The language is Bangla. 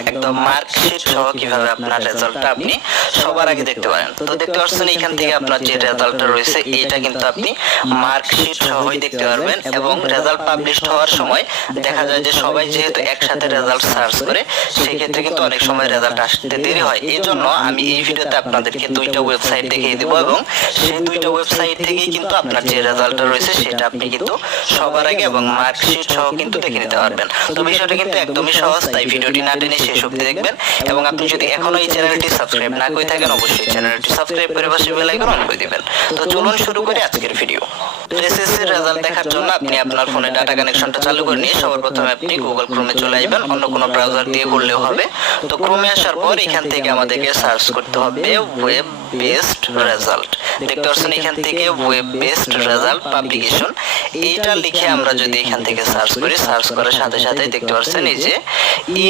একদম মার্কশিট সহ কিভাবে আপনার রেজাল্টটা আপনি সবার আগে দেখতে পারেন। তো দেখতে পাচ্ছেন এখান থেকে আপনার যে রেজাল্টটা রয়েছে এইটা কিন্তু আপনি মার্কশিট সহই দেখতে পারবেন। এবং রেজাল্ট পাবলিশ হওয়ার সময় দেখা যায় যে সবাই যেহেতু একসাথে রেজাল্ট সার্চ করে, সেক্ষেত্রে কিন্তু অনেক সময় রেজাল্ট আসতে দেরি হয়। এই জন্য আমি এই ভিডিওতে আপনাদেরকে দুইটা ওয়েবসাইট দেখিয়ে দেবো, এবং সেই দুইটা ওয়েবসাইট থেকেই কিন্তু আপনার যে রেজাল্টটা রয়েছে সেটা আপনি কিন্তু সবার আগে এবং মার্কশিট সহ কিন্তু দেখে নিতে পারবেন। তো বিষয়টা কিন্তু একদমই সহজ, তাই ভিডিওটি না টেনে শেষ অবধি দেখবেন। এবং আপনি যদি এখনো এই চ্যানেলটি সাবস্ক্রাইব না করে থাকেন, অবশ্যই চ্যানেলটি সাবস্ক্রাইব করে পাশে বেল আইকন অন করে দিবেন। তো চলুন শুরু করি আজকের ভিডিও। এসএসসির রেজাল্ট দেখার জন্য আপনি আপনার ফোনে ডাটা কানেকশনটা চালু করে নিয়ে সবার প্রথমে আপনি গুগল ক্রোমে চলে আসবেন, অন্য কোনো ব্রাউজার দিয়ে করলেও হবে। তো ক্রোমে আসার পর এখান থেকে আমাদেরকে সার্চ করতে হবে ওয়েব বেসড রেজাল্ট। দেখতে পাচ্ছেন এখান থেকে ওয়েব বেসড রেজাল্ট পাবলিকেশন, এইটা লিখে আমরা যদি এখান থেকে সার্চ করি, সার্চ করার সাথে সাথে দেখতে পাচ্ছেন এই যে ই